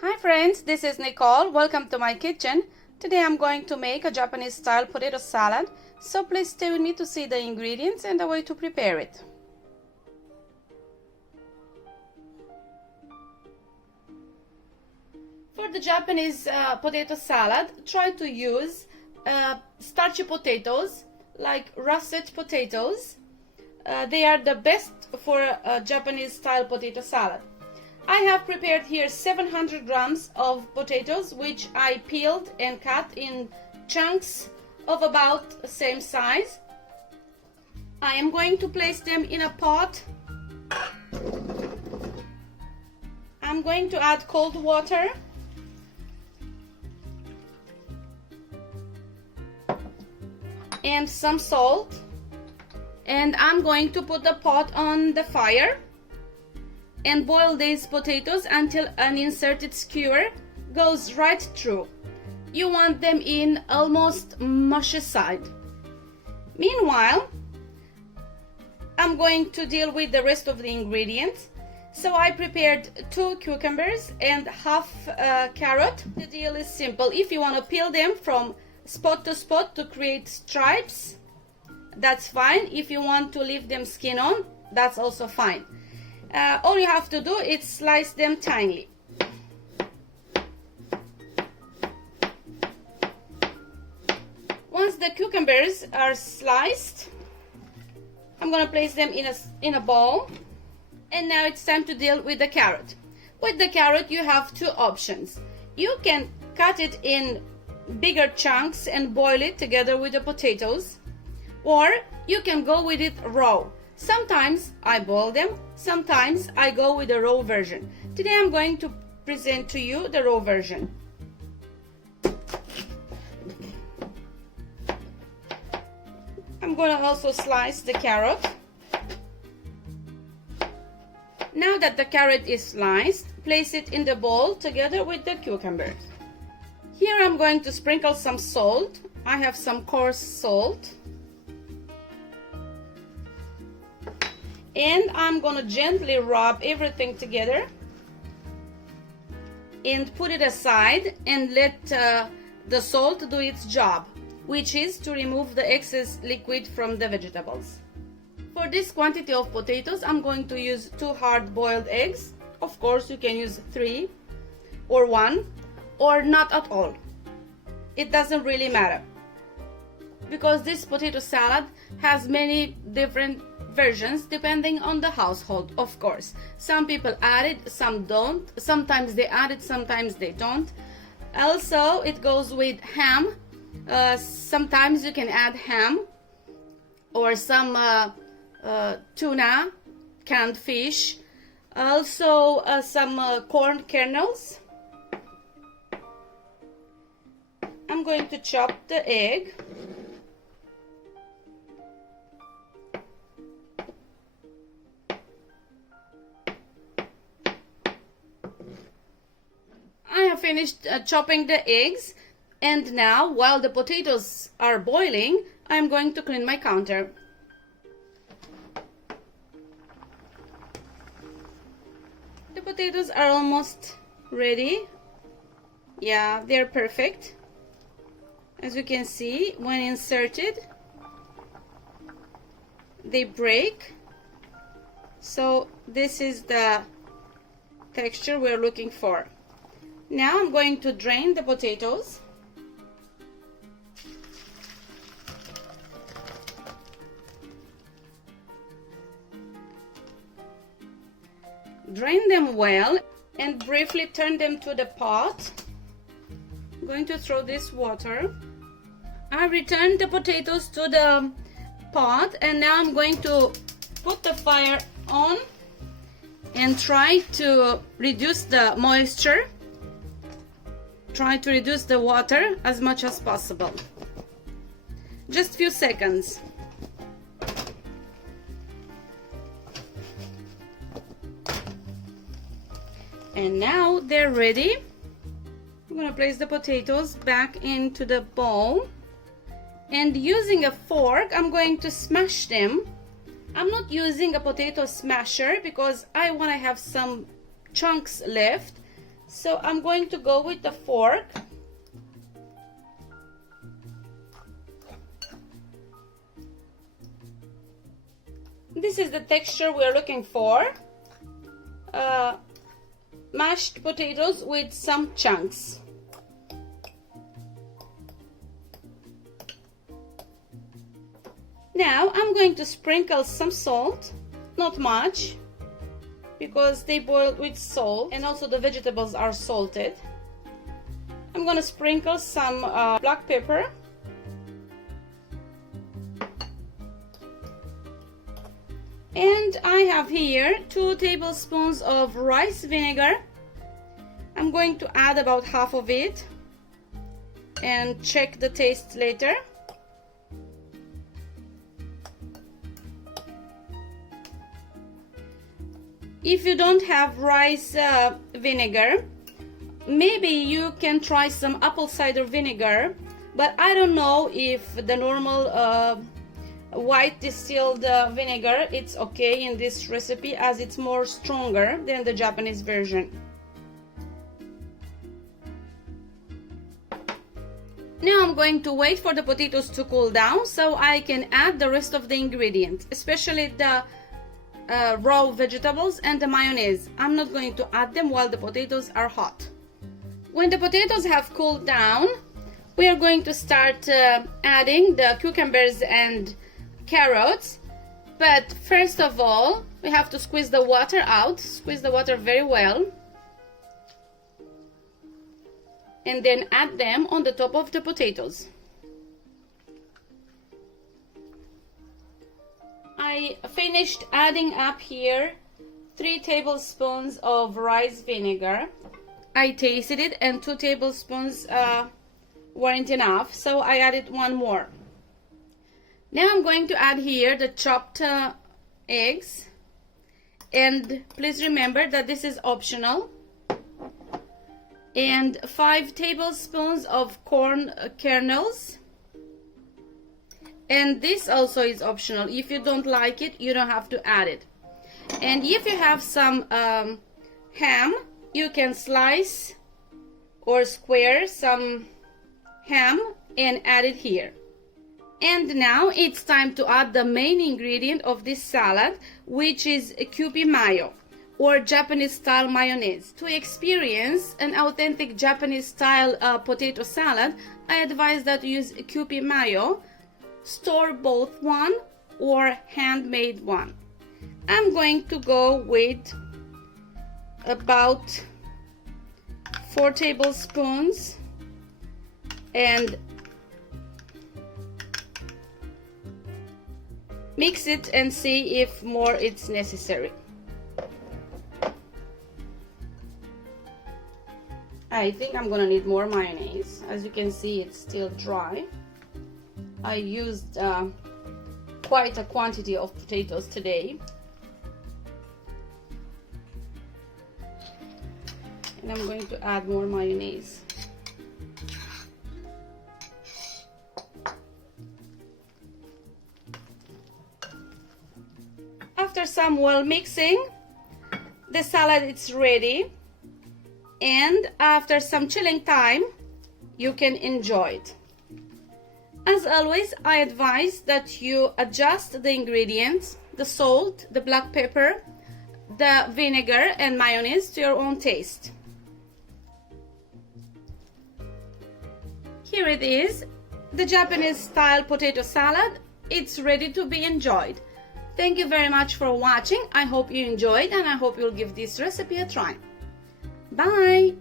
Hi friends, this is Nicole. Welcome to my kitchen. Today I'm going to make a Japanese style potato salad. So please stay with me to see the ingredients and the way to prepare it. For the Japanese potato salad, try to use starchy potatoes like russet potatoes. They are the best for a Japanese style potato salad. I have prepared here 700 grams of potatoes, which I peeled and cut in chunks of about the same size. I am going to place them in a pot. I'm going to add cold water. And some salt. And I'm going to put the pot on the fire and boil these potatoes until an inserted skewer goes right through. You want them in almost mushy side. Meanwhile, I'm going to deal with the rest of the ingredients. So I prepared 2 cucumbers and half carrot. The deal is simple. If you want to peel them from spot to spot to create stripes, that's fine. If you want to leave them skin on, that's also fine. All you have to do is slice them tiny. Once the cucumbers are sliced, I'm going to place them in a bowl. And now it's time to deal with the carrot. With the carrot, you have 2 options. You can cut it in bigger chunks and boil it together with the potatoes, or you can go with it raw. Sometimes I boil them, sometimes I go with the raw version. Today I'm going to present to you the raw version. I'm going to also slice the carrot. Now that the carrot is sliced, place it in the bowl together with the cucumbers. Here I'm going to sprinkle some salt. I have some coarse salt. And I'm going to gently rub everything together and put it aside and let the salt do its job, which is to remove the excess liquid from the vegetables. For this quantity of potatoes, I'm going to use 2 hard-boiled eggs. Of course, you can use 3 or 1 or not at all. It doesn't really matter, because this potato salad has many different versions depending on the household, of course. Some people add it, some don't. Sometimes they add it, sometimes they don't. Also, it goes with ham. Sometimes you can add ham or some tuna, canned fish. Also, some corn kernels. I'm going to chop the egg. I have finished chopping the eggs, and now while the potatoes are boiling, I'm going to clean my counter. The potatoes are almost ready. Yeah, they're perfect. As you can see, when inserted, they break. So this is the texture we're looking for. Now I'm going to drain the potatoes. Drain them well and briefly turn them to the pot. I'm going to throw this water. I returned the potatoes to the pot, and now I'm going to put the fire on and try to reduce the moisture. Try to reduce the water as much as possible. Just a few seconds. And now they're ready. I'm going to place the potatoes back into the bowl. And using a fork, I'm going to smash them. I'm not using a potato smasher because I want to have some chunks left. So I'm going to go with the fork. This is the texture we're looking for. Mashed potatoes with some chunks. Now I'm going to sprinkle some salt, not much, because they boiled with salt and also the vegetables are salted. I'm going to sprinkle some black pepper. And I have here 2 tablespoons of rice vinegar. I'm going to add about half of it and check the taste later. If you don't have rice vinegar, maybe you can try some apple cider vinegar, but I don't know if the normal white distilled vinegar it's okay in this recipe, as it's more stronger than the Japanese version. Now I'm going to wait for the potatoes to cool down so I can add the rest of the ingredients, especially the raw vegetables and the mayonnaise. I'm not going to add them while the potatoes are hot. When the potatoes have cooled down, we are going to start adding the cucumbers and carrots. But first of all, we have to squeeze the water out. Squeeze the water very well. And then add them on the top of the potatoes. I finished adding up here 3 tablespoons of rice vinegar. I tasted it and 2 tablespoons weren't enough, so I added 1 more. Now I'm going to add here the chopped eggs, and please remember that this is optional, and 5 tablespoons of corn kernels. And this also is optional. If you don't like it, you don't have to add it. And if you have some ham, you can slice or square some ham and add it here. And now it's time to add the main ingredient of this salad, which is Kewpie Mayo, or Japanese style mayonnaise. To experience an authentic Japanese style potato salad, I advise that you use Kewpie Mayo, store-bought one or handmade one. I'm going to go with about 4 tablespoons and mix it and see if more it's necessary. I think I'm gonna need more mayonnaise. As you can see, it's still dry. I used quite a quantity of potatoes today. And I'm going to add more mayonnaise. After some well mixing, the salad is ready. And after some chilling time, you can enjoy it. As always, I advise that you adjust the ingredients, the salt, the black pepper, the vinegar and mayonnaise to your own taste. Here it is, the Japanese style potato salad. It's ready to be enjoyed. Thank you very much for watching. I hope you enjoyed and I hope you'll give this recipe a try. Bye!